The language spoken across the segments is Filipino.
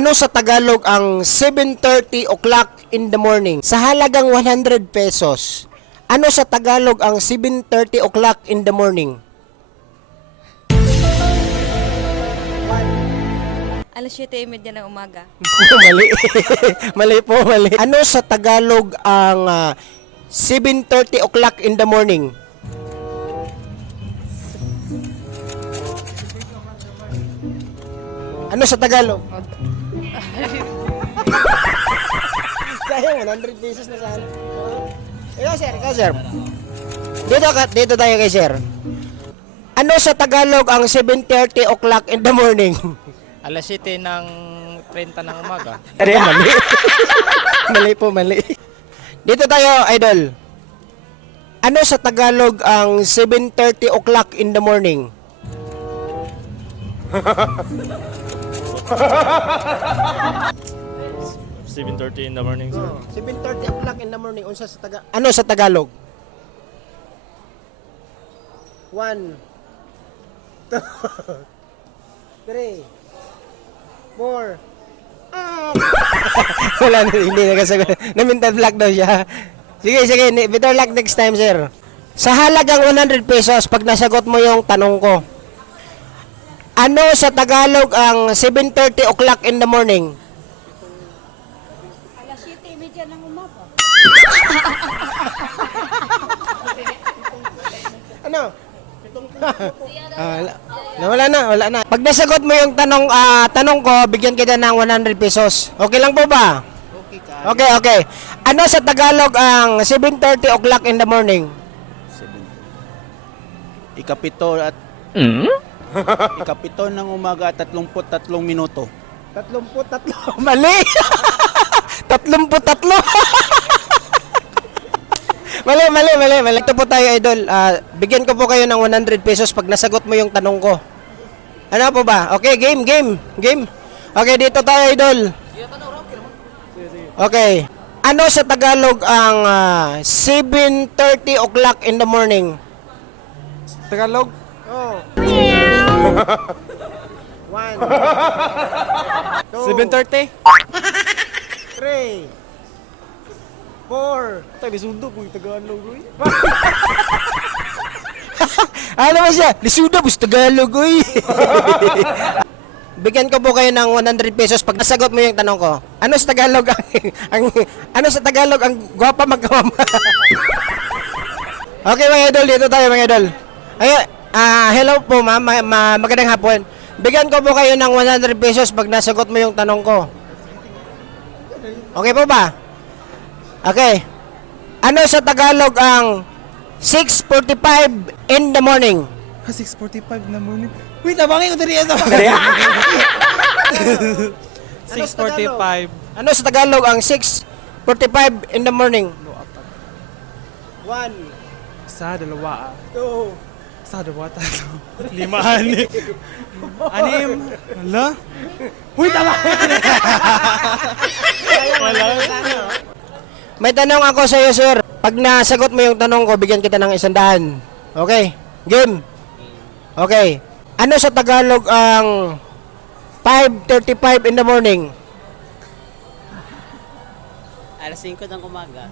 Ano sa Tagalog ang 7:30 o'clock in the morning? Sa halagang 100 pesos. Ano sa Tagalog ang 7:30 o'clock in the morning? Alas 7:30 ng umaga. Mali. Mali po, mali. Ano sa Tagalog ang 7:30 o'clock in the morning? Ano sa Tagalog? Sayang, 100 pesos na sana. Ikaw, sir. Dito tayo kay sir. Ano sa Tagalog ang 7:30 o'clock in the morning? Alas 7 ng 30 ng umaga. Mali. Mali po, mali. Dito tayo, idol. Ano sa Tagalog ang 7:30 o'clock in the morning? 7:30 in the morning, sir. 7:30 o'clock in the morning. Unsa sa Ano sa Tagalog? 1 2 3 4 Wala na, hindi nakasagot. Namintal black daw siya. Sige, better luck next time, sir. Sa halagang 100 pesos, pag nasagot mo yung tanong ko, ano sa Tagalog ang 7:30 o'clock in the morning? Alas 7:30 ng umaga. Ano? Wala na. Pag nasagot mo yung tanong ko, bigyan kita ng 100 pesos. Okay lang po ba? Okay. Ano sa Tagalog ang 7:30 o'clock in the morning? Ikapito ng umaga at 33 minuto. 33. Mali! 33. Mali. Ito po tayo, idol. Bigyan ko po kayo ng 100 pesos pag nasagot mo yung tanong ko. Ano po ba? Okay, game. Okay, dito tayo, idol. Okay. Ano sa Tagalog ang 7:30 o'clock in the morning? Tagalog? Oh. 1 7:30? 3 4 Tayo, lisundo ko yung Tagalog. Ano ba siya? Lisuda, bus Tagalog, uy. Bigyan ko po kayo ng 100 pesos pag nasagot mo yung tanong ko. Ano sa Tagalog ano sa Tagalog ang gwapa magkamama? Okay, mga idol, dito tayo, mga idol. Hello po, ma'am. Magandang hapon. Bigyan ko po kayo ng 100 pesos pag nasagot mo yung tanong ko. Okay po ba? Okay. Ano sa Tagalog ang 6:45 in the morning? 6:45 na morning. Wait, tabangin ko dali ito. 6:45. Ano sa Tagalog ang 6:45 in the morning? 1 Sa dalawa. 2 Sa dalawa tatlo. 5 anim. Hala? Uy, tama! May tanong ako sa iyo, sir. Pag nasagot mo yung tanong ko, bigyan kita ng 100. Okay? Game? Okay. Ano sa Tagalog ang 5:35 in the morning? Alas 5 ng umaga.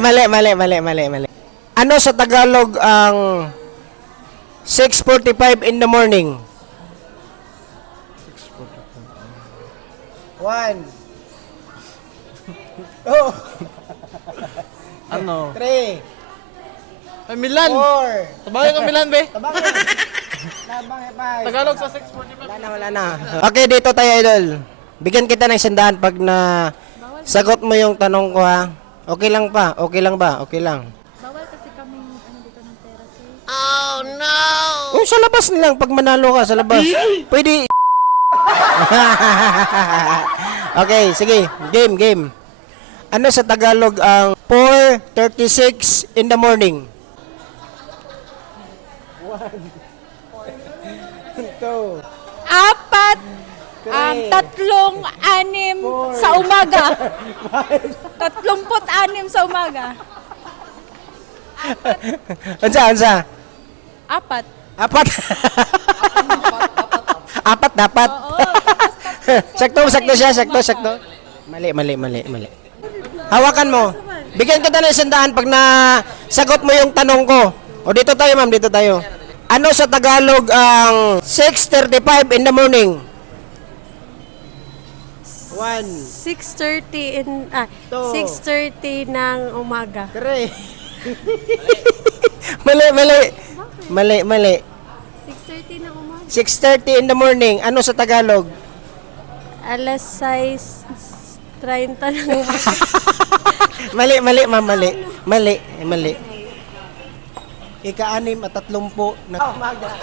Mali. Ano sa Tagalog ang 6:45 in the morning? 1 2 Ano? 3 Ay, Milan! 4 Tabangin ko Milan, be! Tabangin. Tabangin, 5 Tagalog sa 6:45. Wala na. Okay, dito tayo, idol. Bigyan kita ng 100 pag na sagot mo yung tanong ko, ha? Okay lang ba? Okay lang. Bawal kasi kami dito ng pera, sir. Oh, sa labas na lang. Pag manalo ka, sa labas. Pwede. Okay, sige. Game. Ano sa Tagalog ang 4:36 in the morning? 1 2 Apat! Tatlong anim sa umaga. 36 sa umaga. Ansa? Apat. Apat. Apat dapat. Oo. sakto siya, sakto. Mali. Hawakan mo. Bigyan kita ng 100 pag na sagot mo yung tanong ko. O dito tayo, ma'am, dito tayo. Ano sa Tagalog ang 6:35 in the morning? 1, 6:30 ng umaga. 3. Mali. 6:30 ng umaga. 6:30 in the morning. Ano sa Tagalog? Alas 6:30 ng umaga. Mali, ma'am, mali. Ika-6 at 30 na umaga.